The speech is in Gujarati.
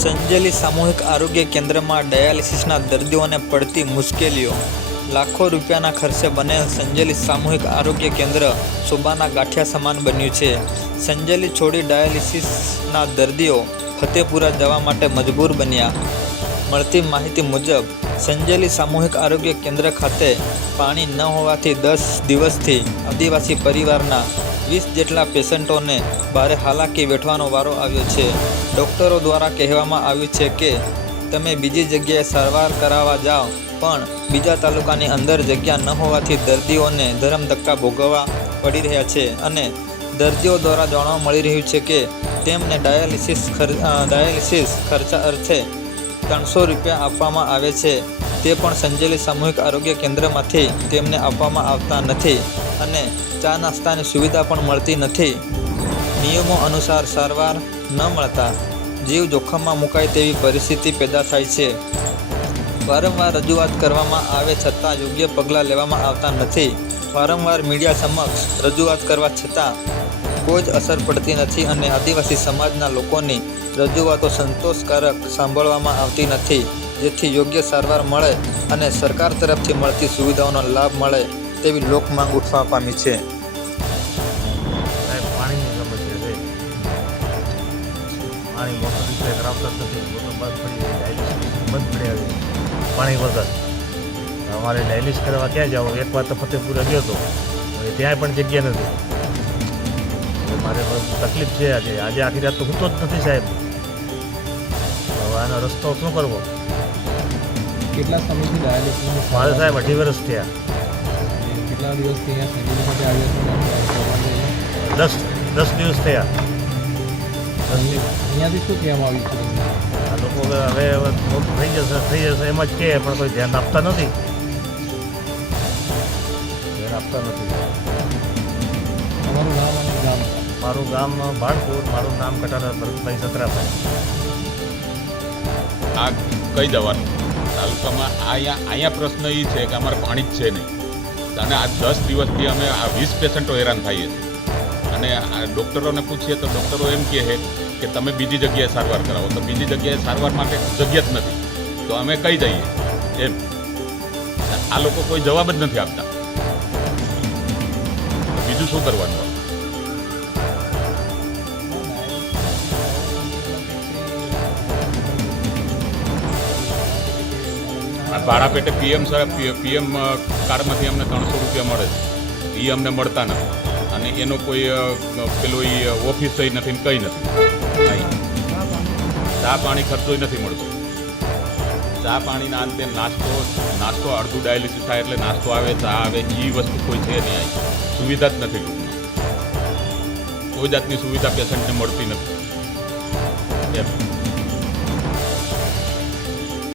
સંજેલી સામૂહિક આરોગ્ય કેન્દ્રમાં ડાયાલિસિસના દર્દીઓને પડતી મુશ્કેલીઓ. લાખો રૂપિયાના ખર્ચે બનેલ સંજેલી સામૂહિક આરોગ્ય કેન્દ્ર સુબાના ગાંઠિયા સમાન બન્યું છે. સંજેલી છોડી ડાયાલિસિસના દર્દીઓ ફતેપુરા જવા માટે મજબૂર બન્યા. મળતી માહિતી મુજબ, સંજેલી સામૂહિક આરોગ્ય કેન્દ્ર ખાતે પાણી ન હોવાથી દસ દિવસથી આદિવાસી પરિવારના વીસ જેટલા પેશન્ટોને ભારે હાલાકી વેઠવાનો વારો આવ્યો છે. ડૉક્ટરો દ્વારા કહેવામાં આવ્યું છે કે, તમે બીજી જગ્યાએ સારવાર કરાવવા જાઓ, પણ બીજા તાલુકાની અંદર જગ્યા ન હોવાથી દર્દીઓને ધરમ ધક્કા ભોગવવા પડી રહ્યા છે. અને દર્દીઓ દ્વારા જાણવા મળી રહ્યું છે કે, તેમને ડાયાલિસિસ ડાયાલિસિસ ખર્ચા અર્થે ત્રણસો રૂપિયા આપવામાં આવે છે. તે પણ સંજેલી સામૂહિક આરોગ્ય કેન્દ્રમાંથી તેમને આપવામાં આવતા નથી. અને ચા નાસ્તાની સુવિધા પણ મળતી નથી. નિયમો અનુસાર સારવાર ન મળતા જીવ જોખમમાં મુકાય તેવી પરિસ્થિતિ પેદા થાય છે. વારંવાર રજૂઆત કરવામાં આવે છતાં યોગ્ય પગલાં લેવામાં આવતા નથી. વારંવાર મીડિયા સમક્ષ રજૂઆત કરવા છતાં કોઈ જ અસર પડતી નથી અને આદિવાસી સમાજના લોકોની રજૂઆતો સંતોષકારક સાંભળવામાં આવતી નથી. જેથી યોગ્ય સારવાર મળે અને સરકાર તરફથી મળતી સુવિધાઓનો લાભ મળે. તેવી લોક માંગ ઉઠવા પામી છે. સાહેબ પાણીની સમસ્યા છે. પાણી મોટર રિપેર કરાવતા નથી. મોટર બંધ પડી બંધ છે પાણી વગર. અમારે ડાયલિસ કરવા ક્યાં જવું? એક વાર તો ફતેપુરા ગયો હતો ત્યાં પણ જગ્યા નથી. મારે તકલીફ છે આજે. આજે આખી રાત તો હોતો જ નથી સાહેબ. હવે આનો રસ્તો શું કરવો? કેટલા સમયથી ડાયાલિસિસની મારે સાહેબ અઢી વર્ષ થયા. કેટલા દિવસથી અહીંયા સંજીવની માટે આવ્યા છો? દસ દસ દિવસ થયા. અહીંયાથી શું કહેવામાં આવ્યું છે આ લોકો હવે હવે હવે થઈ જશે થઈ જશે એમ જ કહે પણ કોઈ ધ્યાન આપતા નથી. ધ્યાન આપતા નથી. તમારું નામ અને ગામ? મારું ગામ ભાણપુર મારું નામ કટારા ભરતભાઈ સત્રાભાઈ. આ કઈ દવાનું? તાલુકામાં અહીંયા અહીંયા પ્રશ્ન એ છે કે અમારે પાણી જ છે નહીં. અને આ દસ દિવસથી અમે આ વીસ પેશન્ટો હેરાન થઈએ છીએ. અને આ ડૉક્ટરોને પૂછીએ તો ડૉક્ટરો એમ કહે છે કે તમે બીજી જગ્યાએ સારવાર કરાવો. તો બીજી જગ્યાએ સારવાર માટે જગ્યા જ નથી. તો અમે કઈ જઈએ એમ. આ લોકો કોઈ જવાબ જ નથી આપતા. બીજું શું કરવાનું? આ ભાડા પેટે પીએમ પીએમ કાર્ડમાંથી અમને ત્રણસો રૂપિયા મળે છે. એ અમને મળતા નથી. અને એનો કોઈ પેલો એ ઓફિસ નથી કંઈ નથી. ચા પાણી ખર્ચોય નથી મળતો. ચા પાણીના અંતે નાસ્તો નાસ્તો અડધું ડાયાલિસિસ થાય એટલે નાસ્તો આવે, ચા આવે એ વસ્તુ કોઈ છે નહીં અહીં. સુવિધા જ નથી કોઈ જાતની સુવિધા પેશન્ટને મળતી નથી. એમ.